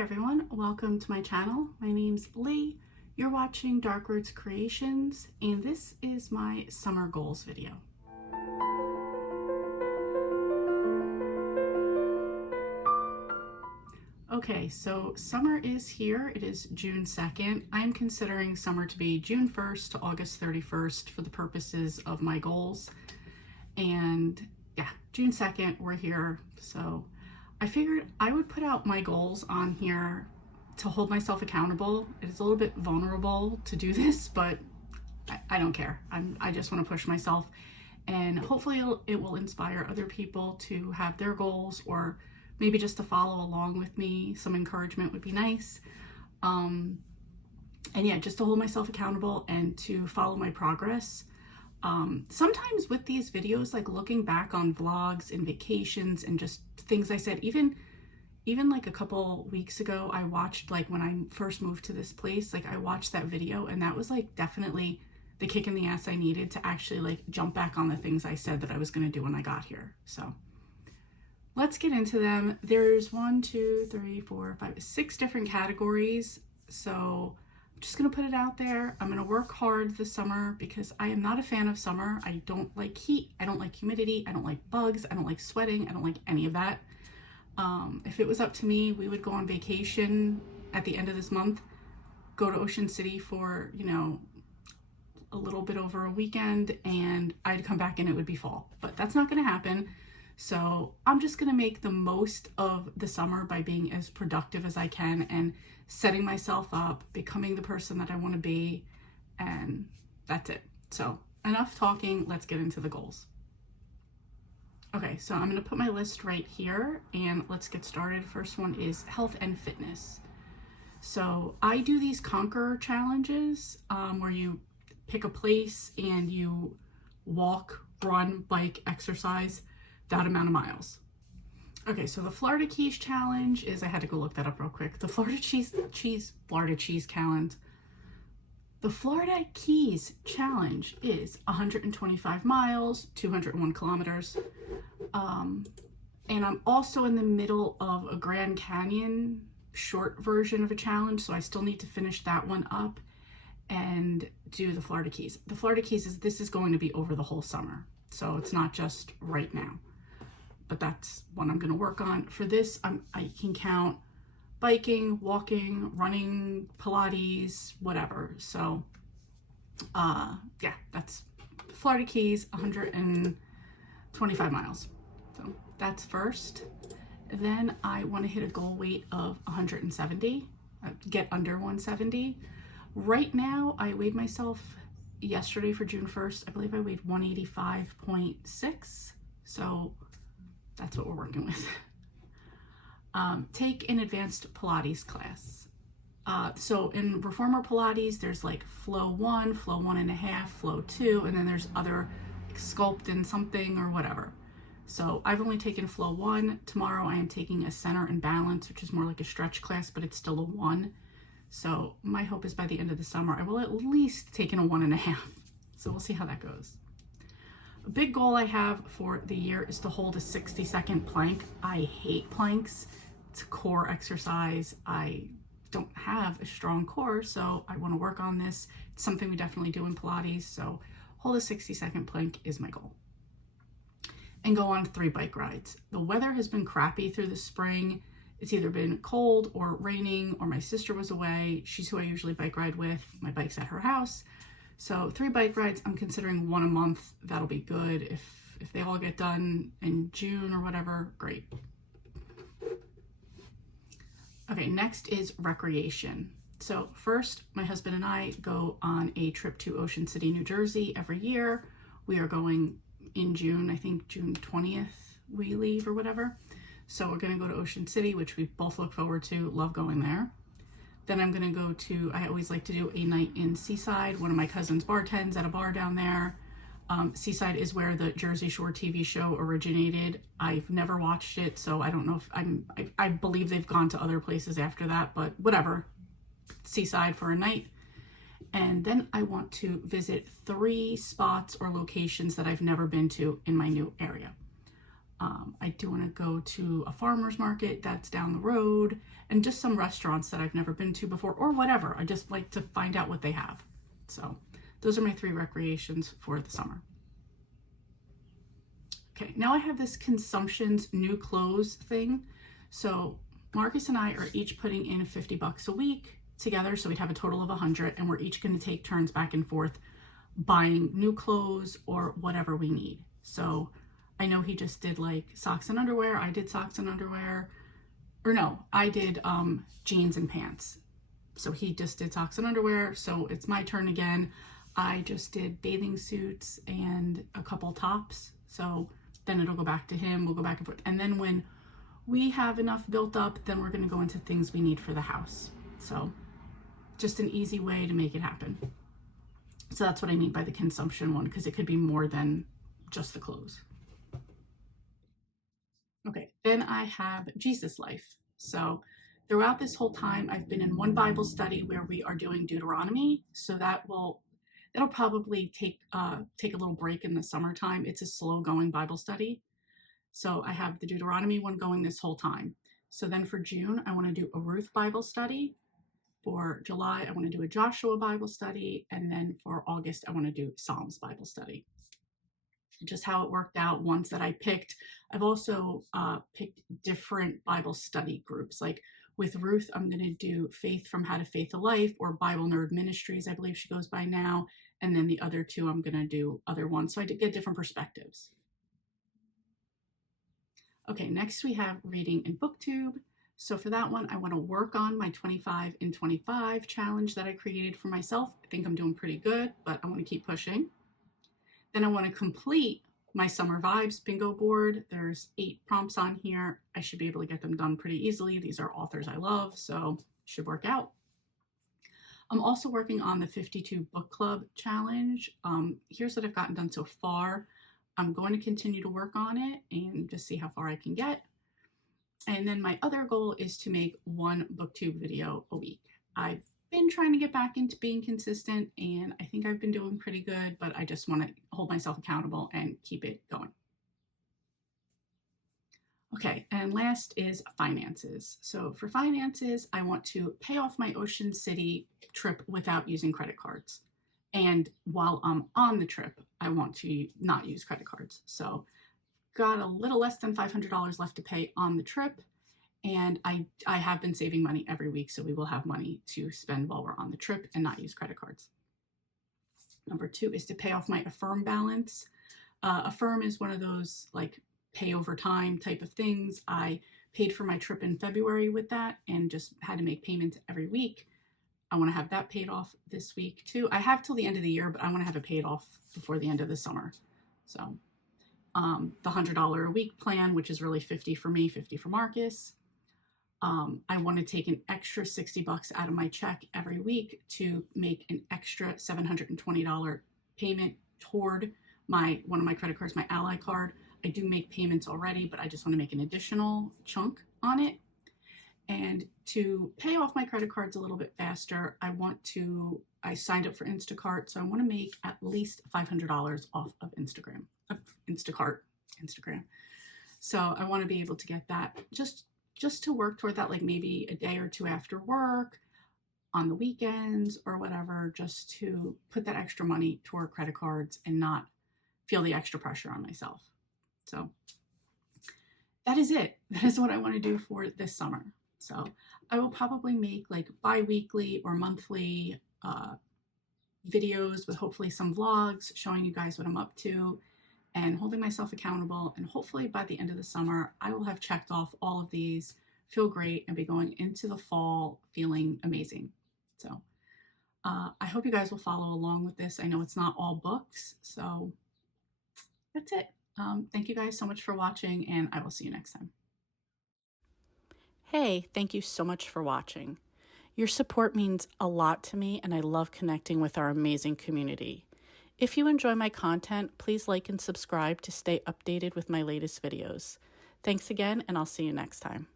everyone, welcome to my channel. My name's Lee. You're watching Dark Roots Creations, and this is my summer goals video. Okay, so summer is here. It is June 2nd. I'm considering summer to be June 1st to August 31st for the purposes of my goals. And yeah, June 2nd, we're here. So I figured I would put out my goals on here to hold myself accountable. It's a little bit vulnerable to do this, but I don't care. I just want to push myself, and hopefully it will inspire other people to have their goals, or maybe just to follow along with me. Some encouragement would be nice. And yeah, just to hold myself accountable and to follow my progress. Sometimes with these videos, like looking back on vlogs and vacations and just things I said, even like a couple weeks ago, I watched, like when I first moved to this place, like I watched that video, and that was like definitely the kick in the ass I needed to actually like jump back on the things I said that I was going to do when I got here. So let's get into them. There's 6 different categories. So I'm just going to put it out there. I'm going to work hard this summer because I am not a fan of summer. I don't like heat. I don't like humidity. I don't like bugs. I don't like sweating. I don't like any of that. If it was up to me, we would go on vacation at the end of this month, go to Ocean City for, you know, a little bit over a weekend, and I'd come back and it would be fall. But that's not going to happen. So I'm just going to make the most of the summer by being as productive as I can and setting myself up, becoming the person that I want to be, and that's it. So enough talking, let's get into the goals. Okay, so I'm going to put my list right here and let's get started. First one is health and fitness. So I do these Conquer challenges where you pick a place and you walk, run, bike, exercise that amount of miles. Okay, so the Florida Keys challenge is, I had to go look that up real quick. The Florida Keys challenge. The Florida Keys challenge is 125 miles, 201 kilometers. And I'm also in the middle of a Grand Canyon short version of a challenge, so I still need to finish that one up and do the Florida Keys. The Florida Keys this is going to be over the whole summer, so it's not just right now. But that's what I'm going to work on. For this, I can count biking, walking, running, Pilates, whatever. So yeah, that's Florida Keys, 125 miles. So that's first. Then I want to hit a goal weight of 170, get under 170. Right now, I weighed myself yesterday for June 1st. I believe I weighed 185.6. So that's what we're working with. Take an advanced Pilates class. So in Reformer Pilates, there's like Flow 1, Flow 1.5, Flow 2, and then there's other like Sculpt and something or whatever. So I've only taken Flow 1. Tomorrow I am taking a Center and Balance, which is more like a stretch class, but it's still a 1. So my hope is by the end of the summer, I will at least take in a 1.5. So we'll see how that goes. A big goal I have for the year is to hold a 60-second plank. I hate planks. It's a core exercise. I don't have a strong core, so I want to work on this. It's something we definitely do in Pilates, so hold a 60-second plank is my goal. And go on 3 bike rides. The weather has been crappy through the spring. It's either been cold or raining, or my sister was away. She's who I usually bike ride with. My bike's at her house. So 3 bike rides, I'm considering 1 a month. That'll be good. If they all get done in June or whatever, great. Okay, next is recreation. So first, my husband and I go on a trip to Ocean City, New Jersey every year. We are going in June, I think June 20th we leave or whatever. So we're gonna go to Ocean City, which we both look forward to, love going there. Then I'm gonna go to, I always like to do a night in Seaside. One of my cousins bartends at a bar down there. Seaside is where the Jersey Shore TV show originated. I've never watched it, so I don't know if I believe they've gone to other places after that, but whatever. Seaside for a night. And then I want to visit 3 spots or locations that I've never been to in my new area. I do want to go to a farmer's market that's down the road, and just some restaurants that I've never been to before, or whatever. I just like to find out what they have. So those are my 3 recreations for the summer. Okay, now I have this consumptions new clothes thing. So Marcus and I are each putting in $50 a week together, so we'd have a total of 100, and we're each going to take turns back and forth buying new clothes or whatever we need. So I know he just did like socks and underwear. I did socks and underwear, or no, I did jeans and pants. So he just did socks and underwear. So it's my turn again. I just did bathing suits and a couple tops. So then it'll go back to him. We'll go back and forth. And then when we have enough built up, then we're going to go into things we need for the house. So just an easy way to make it happen. So that's what I mean by the consumption one, because it could be more than just the clothes. Okay, then I have Jesus Life. So throughout this whole time, I've been in one Bible study where we are doing Deuteronomy. So that'll probably take a little break in the summertime. It's a slow going Bible study. So I have the Deuteronomy one going this whole time. So then for June, I want to do a Ruth Bible study. For July, I want to do a Joshua Bible study. And then for August, I want to do Psalms Bible study. Just how it worked out, ones that I picked. I've also picked different Bible study groups. Like with Ruth, I'm going to do Faith from How to Faith a Life, or Bible Nerd Ministries, I believe she goes by now. And then the other 2, I'm going to do other ones. So I did get different perspectives. Okay, next we have Reading and BookTube. So for that one, I want to work on my 25 in 25 challenge that I created for myself. I think I'm doing pretty good, but I want to keep pushing. Then I want to complete my Summer Vibes bingo board. There's 8 prompts on here. I should be able to get them done pretty easily. These are authors I love, so should work out. I'm also working on the 52 book club challenge. Here's what I've gotten done so far. I'm going to continue to work on it and just see how far I can get. And then my other goal is to make 1 BookTube video a week. I've been trying to get back into being consistent, and I think I've been doing pretty good, but I just want to hold myself accountable and keep it going. Okay, and last is finances. So for finances, I want to pay off my Ocean City trip without using credit cards. And while I'm on the trip, I want to not use credit cards. So got a little less than $500 left to pay on the trip. And I have been saving money every week, so we will have money to spend while we're on the trip and not use credit cards. Number 2 is to pay off my Affirm balance. Affirm is one of those like pay over time type of things. I paid for my trip in February with that and just had to make payments every week. I want to have that paid off this week too. I have till the end of the year, but I want to have it paid off before the end of the summer. So the $100 a week plan, which is really $50 for me, $50 for Marcus. I want to take an extra $60 out of my check every week to make an extra $720 payment toward one of my credit cards, my Ally card. I do make payments already, but I just want to make an additional chunk on it. And to pay off my credit cards a little bit faster, I signed up for Instacart, so I want to make at least $500 off of Instagram. Instagram. So I want to be able to get that just to work toward that, like maybe a day or 2 after work, on the weekends or whatever, just to put that extra money toward credit cards and not feel the extra pressure on myself. So that is it. That is what I want to do for this summer. So I will probably make like bi-weekly or monthly videos with hopefully some vlogs showing you guys what I'm up to and holding myself accountable. And hopefully by the end of the summer, I will have checked off all of these, feel great, and be going into the fall feeling amazing. So I hope you guys will follow along with this. I know it's not all books, so that's it. Thank you guys so much for watching, and I will see you next time. Hey, thank you so much for watching. Your support means a lot to me, and I love connecting with our amazing community. If you enjoy my content, please like and subscribe to stay updated with my latest videos. Thanks again, and I'll see you next time.